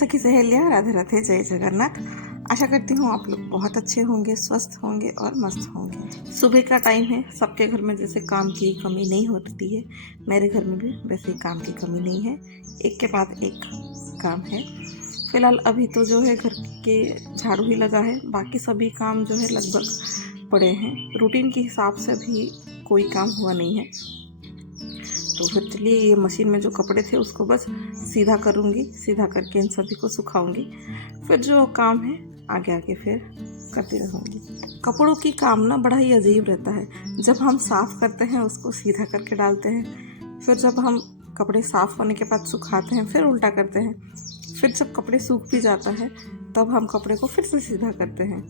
सखी सहेलियाँ, राधे राधे, जय जगन्नाथ। आशा करती हूँ आप लोग बहुत अच्छे होंगे, स्वस्थ होंगे और मस्त होंगे। सुबह का टाइम है, सबके घर में जैसे काम की कमी नहीं होती है, मेरे घर में भी वैसे काम की कमी नहीं है। एक के बाद एक काम है। फिलहाल अभी तो जो है घर के झाड़ू ही लगा है, बाकी सभी काम जो है लगभग पड़े हैं। रूटीन के हिसाब से भी कोई काम हुआ नहीं है। तो फिर चलिए, ये मशीन में जो कपड़े थे उसको बस सीधा करूँगी, सीधा करके इन सभी को सुखाऊंगी। फिर जो काम है आगे आगे फिर करती रहूँगी। कपड़ों की काम ना बड़ा ही अजीब रहता है। जब हम साफ़ करते हैं उसको सीधा करके डालते हैं, फिर जब हम कपड़े साफ़ होने के बाद सुखाते हैं फिर उल्टा करते हैं, फिर जब कपड़े सूख भी जाता है तब हम कपड़े को फिर से सीधा करते हैं।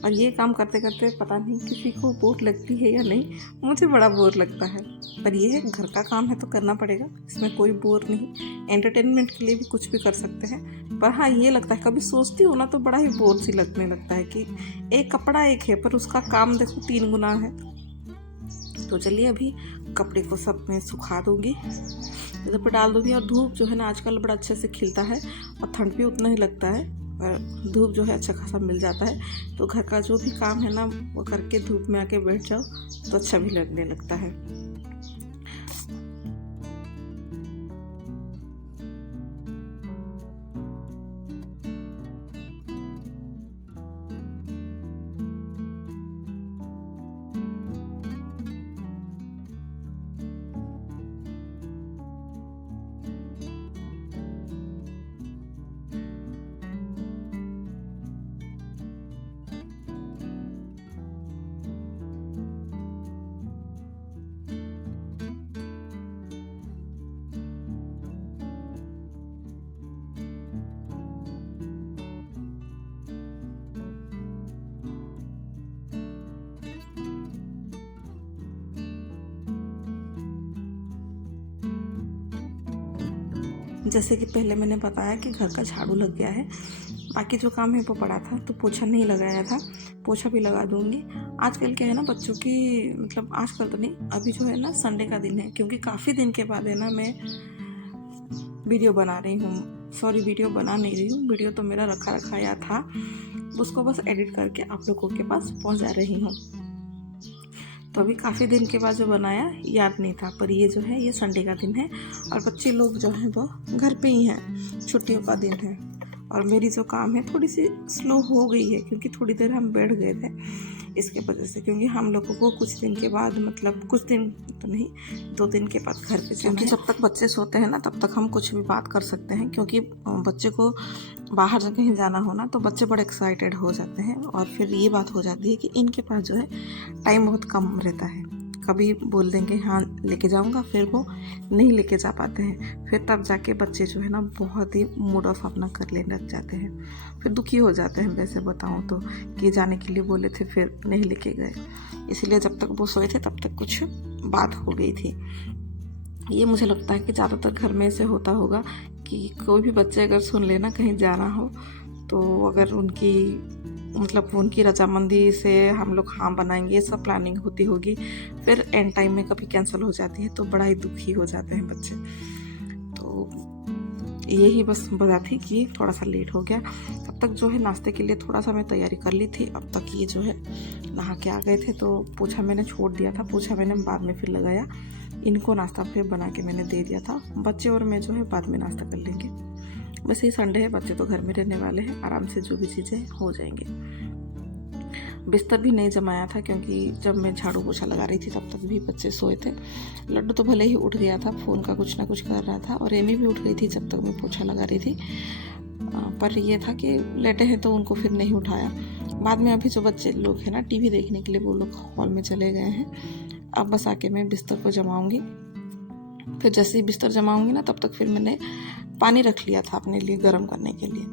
और ये काम करते करते पता नहीं किसी को बोर लगती है या नहीं, मुझे बड़ा बोर लगता है। पर ये है, घर का काम है तो करना पड़ेगा, इसमें कोई बोर नहीं। एंटरटेनमेंट के लिए भी कुछ भी कर सकते हैं। पर हाँ, ये लगता है कभी सोचती हूँ ना तो बड़ा ही बोर सी लगने लगता है कि एक कपड़ा एक है पर उसका काम देखो 3 गुना है। तो चलिए, अभी कपड़े को सब मैं सुखा दूँगी, इधर पर डाल दूँगी। और धूप जो है ना आजकल बड़ा अच्छे से खिलता है और ठंड भी उतना ही लगता है, और धूप जो है अच्छा खासा मिल जाता है। तो घर का जो भी काम है ना वो करके धूप में आके बैठ जाओ तो अच्छा भी लगने लगता है। जैसे कि पहले मैंने बताया कि घर का झाड़ू लग गया है, बाकी जो काम है वो पड़ा था। तो पोछा नहीं लगाया था, पोछा भी लगा दूंगी। आजकल क्या है ना, बच्चों की मतलब आजकल तो नहीं, अभी जो है ना संडे का दिन है, क्योंकि काफ़ी दिन के बाद है ना मैं वीडियो बना रही हूँ। सॉरी, वीडियो बना नहीं रही हूँ, वीडियो तो मेरा रखा रखाया था, उसको बस एडिट करके आप लोगों के पास पहुँचा रही हूँ। तो अभी काफ़ी दिन के बाद जो बनाया याद नहीं था, पर ये जो है ये संडे का दिन है और बच्चे लोग जो हैं वो घर पे ही हैं, छुट्टियों का दिन है। और मेरी जो काम है थोड़ी सी स्लो हो गई है, क्योंकि थोड़ी देर हम बैठ गए थे इसके वजह से। क्योंकि हम लोगों को कुछ दिन के बाद, मतलब कुछ दिन तो नहीं, 2 दिन के बाद घर पे जाना है। जब तक बच्चे सोते हैं ना तब तक हम कुछ भी बात कर सकते हैं, क्योंकि बच्चे को बाहर जब कहीं जाना हो ना तो बच्चे बड़े एक्साइटेड हो जाते हैं। और फिर ये बात हो जाती है कि इनके पास जो है टाइम बहुत कम रहता है। कभी बोल देंगे हाँ लेके जाऊंगा, फिर वो नहीं लेके जा पाते हैं। फिर तब जाके बच्चे जो है ना बहुत ही मूड ऑफ अपना कर लेने लग जाते हैं, फिर दुखी हो जाते हैं। वैसे बताऊं तो कि जाने के लिए बोले थे फिर नहीं लेके गए, इसलिए जब तक वो सोए थे तब तक कुछ बात हो गई थी। ये मुझे लगता है कि ज़्यादातर घर में ऐसे होता होगा कि कोई भी बच्चे अगर सुन लेना कहीं जाना हो, तो अगर उनकी मतलब उनकी रजामंदी से हम लोग हाँ बनाएंगे, ये सब प्लानिंग होती होगी, फिर एंड टाइम में कभी कैंसिल हो जाती है तो बड़ा ही दुखी हो जाते हैं बच्चे। तो यही बस वजह थी कि थोड़ा सा लेट हो गया। तब तक जो है नाश्ते के लिए थोड़ा सा मैं तैयारी कर ली थी। अब तक ये जो है नहा के आ गए थे, तो पोछा मैंने छोड़ दिया था, पोछा मैंने बाद में फिर लगाया। इनको नाश्ता फिर बना के मैंने दे दिया था। बच्चे और मैं जो है बाद में नाश्ता कर लेंगे। वैसे ही संडे है, बच्चे तो घर में रहने वाले हैं, आराम से जो भी चीज़ें हो जाएंगे। बिस्तर भी नहीं जमाया था, क्योंकि जब मैं झाड़ू पोछा लगा रही थी तब तक भी बच्चे सोए थे। लड्डू तो भले ही उठ गया था, फ़ोन का कुछ ना कुछ कर रहा था, और एमी भी उठ गई थी जब तक मैं पोछा लगा रही थी। पर ये था कि लेटे हैं तो उनको फिर नहीं उठाया। बाद में अभी जो बच्चे लोग हैं ना टीवी देखने के लिए, वो लोग हॉल में चले गए हैं। अब बस आके मैं बिस्तर को जमाऊँगी। फिर जैसे ही बिस्तर जमाऊँगी ना तब तक फिर मैंने पानी रख लिया था अपने लिए गर्म करने के लिए।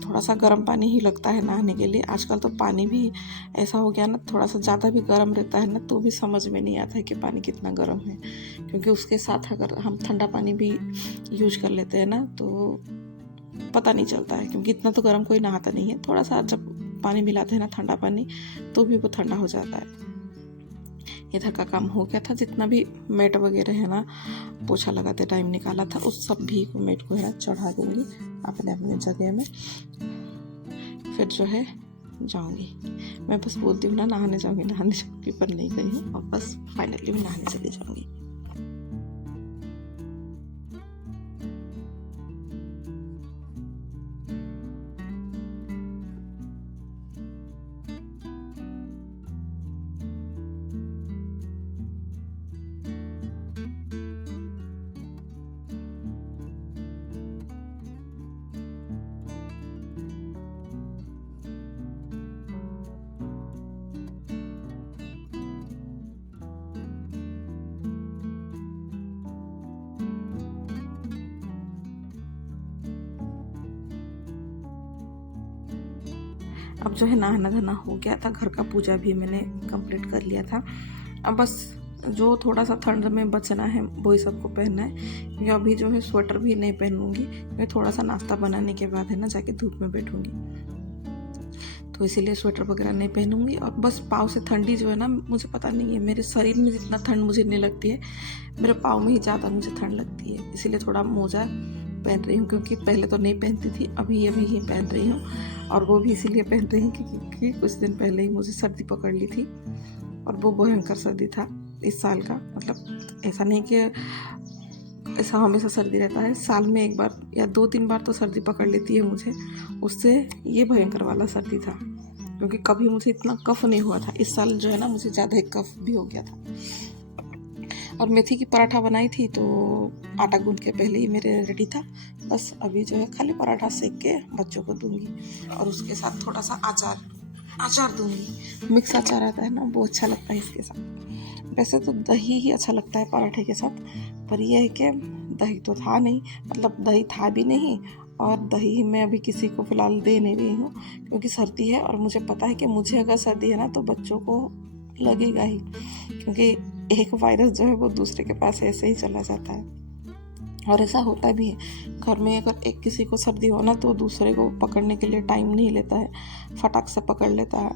थोड़ा सा गर्म पानी ही लगता है नहाने के लिए। आजकल तो पानी भी ऐसा हो गया ना, थोड़ा सा ज़्यादा भी गर्म रहता है ना तो भी समझ में नहीं आता है कि पानी कितना गर्म है, क्योंकि उसके साथ अगर हम ठंडा पानी भी यूज कर लेते हैं ना तो पता नहीं चलता है, क्योंकि इतना तो गर्म कोई नहाता नहीं है। थोड़ा सा जब पानी मिलाते हैं ना ठंडा पानी, तो भी वो ठंडा हो जाता है। इधर का काम हो गया था। जितना भी मैट वगैरह है ना पोछा लगाते टाइम निकाला था उस सब भी मैट को है ना चढ़ा दूँगी अपने अपने जगह में। फिर जो है जाऊँगी। मैं बस बोलती हूँ ना नहाने जाऊँगी पर नहीं गई हूँ और बस फाइनली मैं नहाने चली जाऊँगी। अब जो है नहाना धोना हो गया था, घर का पूजा भी मैंने कंप्लीट कर लिया था। अब बस जो थोड़ा सा ठंड में बचना है वही सबको पहनना है, क्योंकि अभी जो है स्वेटर भी नहीं पहनूंगी क्योंकि थोड़ा सा नाश्ता बनाने के बाद है ना जाके धूप में बैठूंगी, तो इसीलिए स्वेटर वगैरह नहीं पहनूंगी। और बस पाँव से ठंडी जो है ना मुझे पता नहीं है, मेरे शरीर में जितना ठंड मुझे नहीं लगती है मेरे पाँव में ही ज़्यादा मुझे ठंड लगती है, इसीलिए थोड़ा मोजा पहन रही हूँ, क्योंकि पहले तो नहीं पहनती थी, अभी ही पहन रही हूँ। और वो भी इसीलिए पहन रही हूँ क्योंकि कुछ दिन पहले ही मुझे सर्दी पकड़ ली थी और वो भयंकर सर्दी था इस साल का। मतलब ऐसा नहीं कि ऐसा हमेशा सर्दी रहता है, साल में एक बार या 2-3 बार तो सर्दी पकड़ लेती है मुझे, उससे ये भयंकर वाला सर्दी था, क्योंकि कभी मुझे इतना कफ नहीं हुआ था। इस साल जो है ना मुझे ज़्यादा एक कफ भी हो गया था। और मेथी की पराठा बनाई थी तो आटा गूंद के पहले ही मेरे रेडी था, बस अभी जो है खाली पराठा सेक के बच्चों को दूंगी और उसके साथ थोड़ा सा अचार दूंगी। मिक्स अचार आता है ना वो अच्छा लगता है इसके साथ। वैसे तो दही ही अच्छा लगता है पराठे के साथ, पर यह है कि दही तो था नहीं, मतलब दही था भी नहीं और दही मैं अभी किसी को फ़िलहाल दे नहीं रही हूँ क्योंकि सर्दी है और मुझे पता है कि मुझे अगर सर्दी है ना तो बच्चों को लगेगा ही, क्योंकि एक वायरस जो है वो दूसरे के पास ऐसे ही चला जाता है। और ऐसा होता भी है, घर में अगर एक किसी को सर्दी हो ना तो दूसरे को पकड़ने के लिए टाइम नहीं लेता है, फटाक से पकड़ लेता है।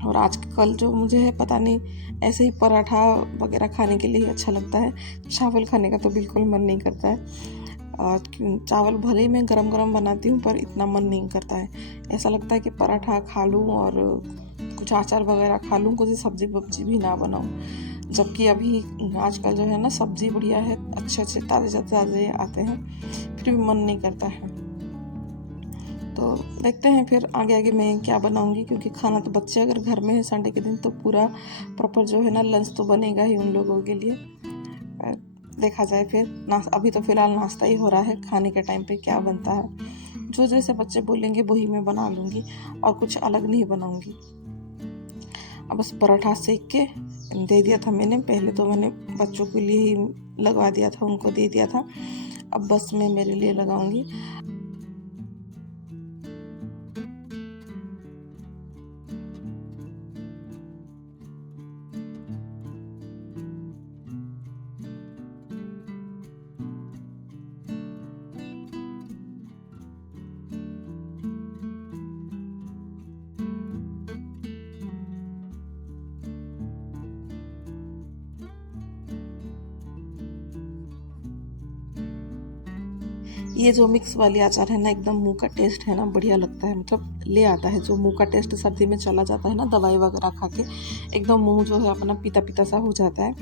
और आजकल जो मुझे है पता नहीं ऐसे ही पराठा वगैरह खाने के लिए अच्छा लगता है, चावल खाने का तो बिल्कुल मन नहीं करता है। और चावल भले ही मैं गरम गरम बनाती हूँ पर इतना मन नहीं करता है, ऐसा लगता है कि पराठा खा लूँ और कुछ अचार वगैरह खा लूँ, कुछ सब्जी वब्जी भी ना बनाऊँ। जबकि अभी आजकल जो है ना सब्जी बढ़िया है, अच्छे ताज़े आते हैं, फिर भी मन नहीं करता है। तो देखते हैं फिर आगे मैं क्या बनाऊंगी, क्योंकि खाना तो बच्चे अगर घर में है संडे के दिन तो पूरा प्रॉपर जो है ना लंच तो बनेगा ही उन लोगों के लिए। देखा जाए फिर अभी तो फ़िलहाल नाश्ता ही हो रहा है, खाने के टाइम पे क्या बनता है जो जैसे बच्चे बोलेंगे वही मैं बना लूँगी और कुछ अलग नहीं बनाऊँगी। अब बस पराठा सेक के दे दिया था मैंने, पहले तो मैंने बच्चों के लिए ही लगवा दिया था, उनको दे दिया था, अब बस मैं मेरे लिए लगाऊंगी। ये जो मिक्स वाली अचार है ना एकदम मुंह का टेस्ट है ना बढ़िया लगता है, मतलब ले आता है जो मुंह का टेस्ट सर्दी में चला जाता है ना दवाई वगैरह खा के, एकदम मुंह जो है अपना पीता पीता सा हो जाता है।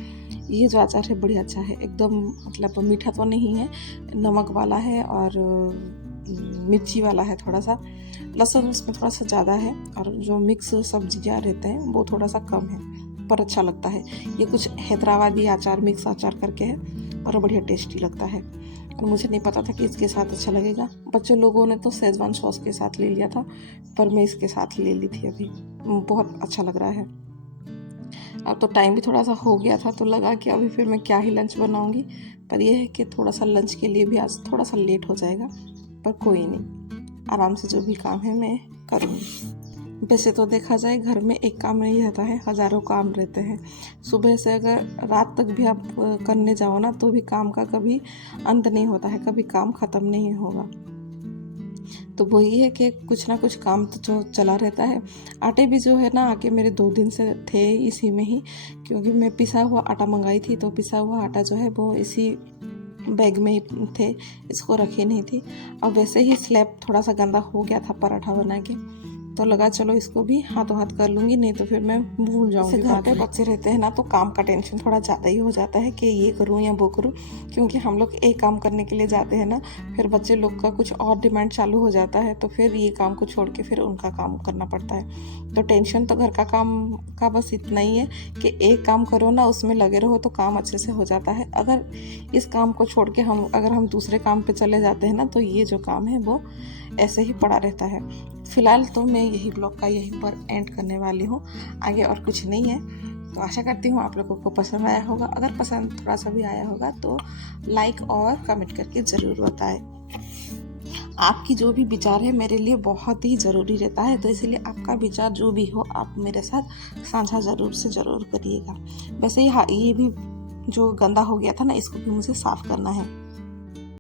ये जो अचार है बढ़िया अच्छा है एकदम, मतलब मीठा तो नहीं है, नमक वाला है और मिर्ची वाला है, थोड़ा सा लहसुन उसमें थोड़ा सा ज़्यादा है और जो मिक्स सब्जियाँ रहते हैं वो थोड़ा सा कम है, पर अच्छा लगता है। ये कुछ हैदराबादी अचार मिक्स अचार करके है और बढ़िया टेस्टी लगता है। और मुझे नहीं पता था कि इसके साथ अच्छा लगेगा, बच्चों लोगों ने तो शेजवान सॉस के साथ ले लिया था पर मैं इसके साथ ले ली थी, अभी बहुत अच्छा लग रहा है। अब तो टाइम भी थोड़ा सा हो गया था तो लगा कि अभी फिर मैं क्या ही लंच बनाऊंगी, पर यह है कि थोड़ा सा लंच के लिए भी आज थोड़ा सा लेट हो जाएगा, पर कोई नहीं, आराम से जो भी काम है मैं करूँगी। वैसे तो देखा जाए घर में एक काम नहीं रहता है, हज़ारों काम रहते हैं। सुबह से अगर रात तक भी आप करने जाओ ना तो भी काम का कभी अंत नहीं होता है, कभी काम ख़त्म नहीं होगा। तो वही है कि कुछ ना कुछ काम तो जो चला रहता है। आटे भी जो है ना आके मेरे 2 दिन से थे इसी में ही, क्योंकि मैं पिसा हुआ आटा मंगाई थी, तो पिसा हुआ आटा जो है वो इसी बैग में ही थे, इसको रखी नहीं थी। अब वैसे ही स्लैब थोड़ा सा गंदा हो गया था पराठा बना के, तो लगा चलो इसको भी हाथों हाथ कर लूँगी, नहीं तो फिर मैं भूल जाऊँगी। घर पे बच्चे रहते हैं ना तो काम का टेंशन थोड़ा ज़्यादा ही हो जाता है कि ये करूँ या वो करूँ, क्योंकि हम लोग एक काम करने के लिए जाते हैं ना, फिर बच्चे लोग का कुछ और डिमांड चालू हो जाता है, तो फिर ये काम को छोड़ के फिर उनका काम करना पड़ता है। तो टेंशन तो घर का काम का बस इतना ही है कि एक काम करो ना, उसमें लगे रहो तो काम अच्छे से हो जाता है। अगर इस काम को छोड़ के अगर हम दूसरे काम पे चले जाते हैं ना, तो ये जो काम है वो ऐसे ही पड़ा रहता है। फ़िलहाल तो मैं यही ब्लॉग का यहीं पर एंड करने वाली हूँ, आगे और कुछ नहीं है। तो आशा करती हूँ आप लोगों को पसंद आया होगा। अगर पसंद थोड़ा सा भी आया होगा तो लाइक और कमेंट करके ज़रूर बताएं। आपकी जो भी विचार है मेरे लिए बहुत ही ज़रूरी रहता है, तो इसलिए आपका विचार जो भी हो आप मेरे साथ साझा ज़रूर से ज़रूर करिएगा। वैसे ही हाँ, ये भी जो गंदा हो गया था ना, इसको भी मुझे साफ़ करना है।